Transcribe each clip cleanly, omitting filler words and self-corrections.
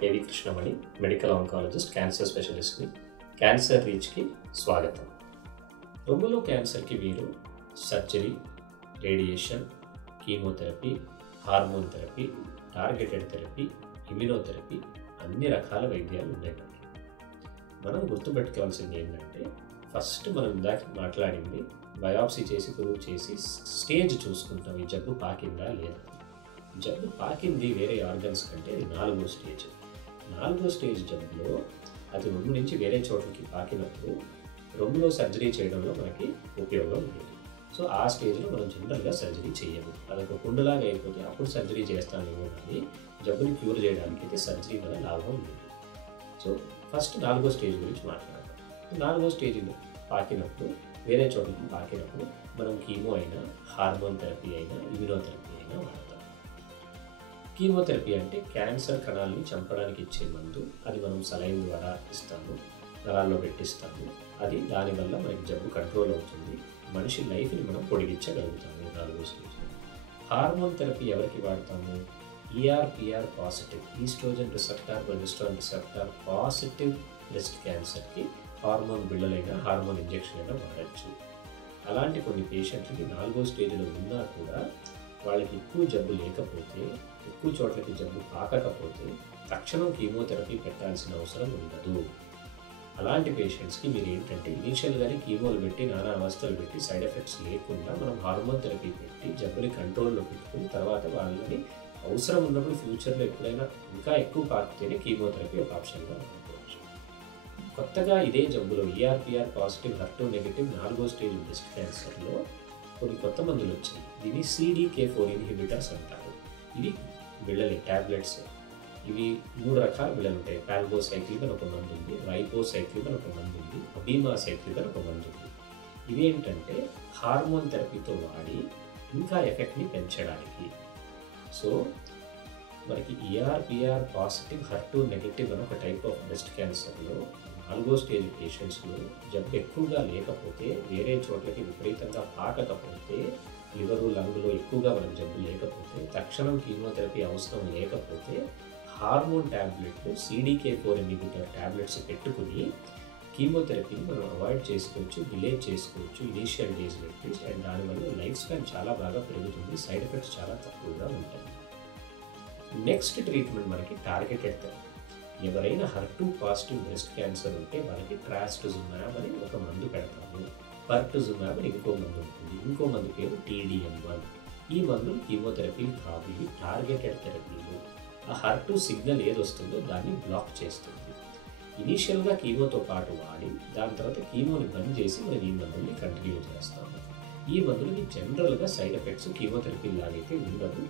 KV Krishnamani, medical oncologist, cancer స్పెషలిస్ట్ని. Cancer రీచ్కి స్వాగతం. రొమ్ములో క్యాన్సర్కి మీరు surgery, radiation, chemotherapy, hormone therapy, targeted therapy, immunotherapy అన్ని రకాల వైద్యాలు ఉన్నాయి. మనం గుర్తుపెట్టుకోవాల్సింది ఏంటంటే, ఫస్ట్ మనం ఇందాక మాట్లాడింది బయాప్సీ చేసి ప్రూవ్ చేసి స్టేజ్ చూసుకుంటాం, ఈ జబ్బు పాకిందా లేదా. జబ్బు పాకింది వేరే ఆర్గన్స్ కంటే అది 4వ స్టేజ్. 4వ స్టేజ్ జబ్బులో అది రొమ్ము నుంచి వేరే చోట్లకి పాకినప్పుడు రొమ్ములో సర్జరీ చేయడంలో మనకి ఉపయోగం ఉంటుంది. సో ఆ స్టేజ్లో మనం జనరల్గా సర్జరీ చేయము. అదొక కుండలాగా అయిపోతే అప్పుడు సర్జరీ చేస్తామేమో, కానీ జబ్బుని క్యూర్ చేయడానికి అయితే సర్జరీ వల్ల లాభం ఉంటుంది. సో ఫస్ట్ 4వ స్టేజ్ గురించి మాట్లాడతాం. 4వ స్టేజ్లో పాకినప్పుడు, వేరే చోట్లకి పాకినప్పుడు మనం కీమో అయినా, హార్మోన్ థెరపీ అయినా, ఇమ్యునోథెరపీ అయినా వాడతాం. కీమోథెరపీ అంటే క్యాన్సర్ కణాలని చంపడానికి ఇచ్చే మందు. అది మనం సలైన్ ద్వారా ఇస్తాము, నరాల్లో పెట్టిస్తాము. అది దానివల్ల మనకి జబ్బు కంట్రోల్ అవుతుంది, మనిషి లైఫ్ని మనం పొడిగించగలుగుతాము 4వ స్టేజ్లో. హార్మోన్ థెరపీ ఎవరికి వాడతాము? ER/PR positive, estrogen receptor, progesterone receptor positive breast క్యాన్సర్కి హార్మోన్ బిళ్ళలైనా, హార్మోన్ ఇంజెక్షన్ అయినా వాడచ్చు. అలాంటి కొన్ని పేషెంట్లకి 4వ స్టేజ్లో ఉన్నా కూడా వాళ్ళకి ఎక్కువ జబ్బు లేకపోతే, ఎక్కువ చోట్లకి జబ్బు పాకకపోతే తక్షణం కీమోథెరపీ పెట్టాల్సిన అవసరం ఉండదు. అలాంటి పేషెంట్స్కి మీరు ఏంటంటే, ఇనీషియల్గానే కీమోలు పెట్టి, నానా అవస్థలు పెట్టి, సైడ్ ఎఫెక్ట్స్ లేకుండా మనం హార్మోన్ థెరపీ పెట్టి జబ్బుని కంట్రోల్లో పెట్టుకుని తర్వాత వాళ్ళని అవసరం ఉన్నప్పుడు ఫ్యూచర్లో ఎప్పుడైనా ఇంకా ఎక్కువ పాకితేనే కీమోథెరపీ ఒక ఆప్షన్గా అనుకోవచ్చు. కొత్తగా ఇదే జబ్బులో ER/PR పాజిటివ్, HER2 నెగిటివ్ 4వ స్టేజ్ బ్రెస్ట్ క్యాన్సర్లో కొన్ని కొత్త మందులు వచ్చాయి. దీన్ని CDK4 ఇన్హిబిటర్స్ అంటారు. ఇవి బిళ్ళలే, ట్యాబ్లెట్స్. ఇవి 3 రకాల బిళ్ళలు ఉంటాయి. పాల్బోసైక్లిన్ అని ఒక మందు ఉంది, రైబోసైక్లిన్ అని ఒక మందు ఉంది, అబీమాసైక్లిన్ అని ఒక మందు ఉంది. ఇవేంటంటే హార్మోన్ థెరపీతో వాడి ఇంకా ఎఫెక్ట్ని పెంచడానికి. సో మనకి ER/PR పాజిటివ్, HER2 నెగిటివ్ అని ఒక టైప్ ఆఫ్ బ్రెస్ట్ క్యాన్సర్లో 4వ స్టేజ్ పేషెంట్స్లో జబ్బు ఎక్కువగా లేకపోతే, వేరే చోట్లకి విపరీతంగా పాకకపోతే, లివరు, లంగ్లో ఎక్కువగా మనకు జబ్బు లేకపోతే, తక్షణం కీమోథెరపీ అవసరం లేకపోతే హార్మోన్ ట్యాబ్లెట్లు, CDK4 ఇన్హిబిటర్ ట్యాబ్లెట్స్ పెట్టుకుని కీమోథెరపీని మనం అవాయిడ్ చేసుకోవచ్చు, డిలే చేసుకోవచ్చు ఇనీషియల్ డేస్లో అట్లీస్ట్. అండ్ దానివల్ల లైఫ్ స్పాన్ చాలా బాగా పెరుగుతుంది, సైడ్ ఎఫెక్ట్స్ చాలా తక్కువగా ఉంటాయి. నెక్స్ట్ ట్రీట్మెంట్ మనకి టార్గెటెడ్ థెరపీ. ఎవరైనా HER2 పాజిటివ్ బ్రెస్ట్ క్యాన్సర్ ఉంటే వాళ్ళకి ట్రాస్టుజుమాబ్ అని ఒక మందు పెడతాము, పర్టుజుమాబ్ అని ఇంకో మందు ఉంటుంది, ఇంకో మందు పేరు TDM1. ఈ మందులు కీమోథెరపీలు కాదు, ఇవి టార్గెటెడ్ థెరపీలు. ఆ HER2 సిగ్నల్ ఏది వస్తుందో దాన్ని బ్లాక్ చేస్తుంది. ఇనీషియల్గా కీమోతో పాటు వాడి దాని తర్వాత కీమోని బంద్ చేసి మనం ఈ మందుల్ని కంటిన్యూ చేస్తాము. ఈ మందులకి జనరల్గా సైడ్ ఎఫెక్ట్స్ కీమోథెరపీ లాగైతే ఉండదు.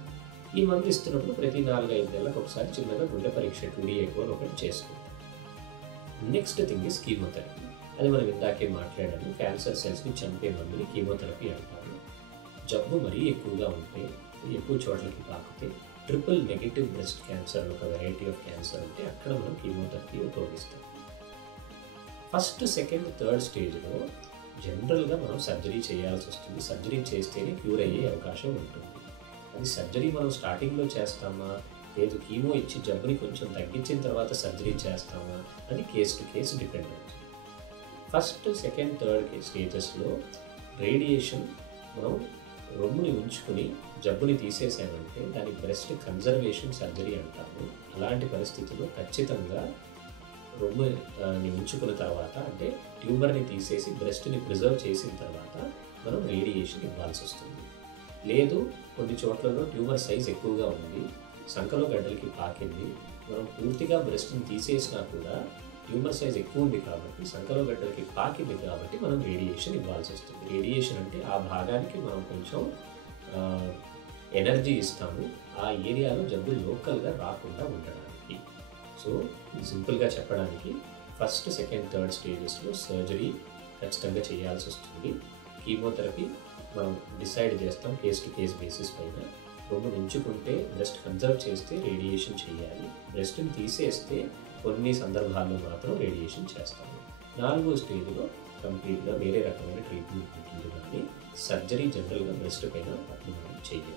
ఈ మందు ఇస్తున్నప్పుడు ప్రతి 4-5 నెలలకు ఒకసారి చిన్నగా గుండె పరీక్ష 2D ఎకో ఒకటి చేసుకుంటాం. Next thing is chemotherapy. అది మనం ఇందాకే మాట్లాడాము, క్యాన్సర్ సెల్స్ని చంపే మందుని కీమోథెరపీ అంటారు. జబ్బు మరీ ఎక్కువగా ఉంటే, ఎక్కువ చోట్లకి పాకితే, ట్రిపుల్ నెగిటివ్ బ్రెస్ట్ క్యాన్సర్ ఒక వెరైటీ ఆఫ్ క్యాన్సర్ ఉంటే అక్కడ మనం కీమోథెరపీ ఉపయోగిస్తాం. ఫస్ట్, సెకండ్, థర్డ్ స్టేజ్లో జనరల్గా మనం సర్జరీ చేయాల్సి వస్తుంది. సర్జరీ చేస్తేనే క్యూర్ అయ్యే అవకాశం ఉంటుంది. అది సర్జరీ మనం స్టార్టింగ్లో చేస్తామా, లేదు కీమో ఇచ్చి జబ్బుని కొంచెం తగ్గించిన తర్వాత సర్జరీ చేస్తామా, అది కేస్ టు కేస్ డిపెండ్ అవుతుంది. ఫస్ట్, సెకండ్, థర్డ్ స్టేజెస్లో రేడియేషన్ మనం రొమ్ముని ఉంచుకుని జబ్బుని తీసేసామంటే దాని బ్రెస్ట్ కన్జర్వేషన్ సర్జరీ అంటాము. అలాంటి పరిస్థితుల్లో ఖచ్చితంగా రొమ్ముని ఉంచుకున్న తర్వాత, అంటే ట్యూమర్ని తీసేసి బ్రెస్ట్ని ప్రిజర్వ్ చేసిన తర్వాత మనం రేడియేషన్ ఇవ్వాల్సి వస్తుంది. లేదు కొన్ని చోట్లలో ట్యూమర్ సైజ్ ఎక్కువగా ఉంది, సంకలో గడ్డలకి పాకింది, మనం పూర్తిగా బ్రెస్ట్ని తీసేసినా కూడా ట్యూమర్ సైజ్ ఎక్కువ ఉంది కాబట్టి, సంకలో గడ్డలకి పాకింది కాబట్టి మనం రేడియేషన్ ఇవ్వాల్సి వస్తుంది. రేడియేషన్ అంటే ఆ భాగానికి మనం కొంచెం ఎనర్జీ ఇస్తాము, ఆ ఏరియాలో జబ్బు లోకల్గా రాకుండా ఉండడానికి. సో సింపుల్గా చెప్పడానికి ఫస్ట్, సెకండ్, థర్డ్ స్టేజెస్లో సర్జరీ ఖచ్చితంగా చేయాల్సి వస్తుంది. కీమోథెరపీ మనం డిసైడ్ చేస్తాం కేస్ టు కేస్ బేసిస్ పైన. రొమ్ము ఉంచుకుంటే, బ్రెస్ట్ కన్జర్వ్ చేస్తే రేడియేషన్ చేయాలి, బ్రెస్ట్ని తీసేస్తే కొన్ని సందర్భాల్లో మాత్రం రేడియేషన్ చేస్తాము. 4వ స్టేజ్లో కంప్లీట్గా వేరే రకమైన ట్రీట్మెంట్ ఉంటుంది, కానీ సర్జరీ జనరల్గా బ్రెస్ట్ పైన అప్పుడు మనం చేయాలి.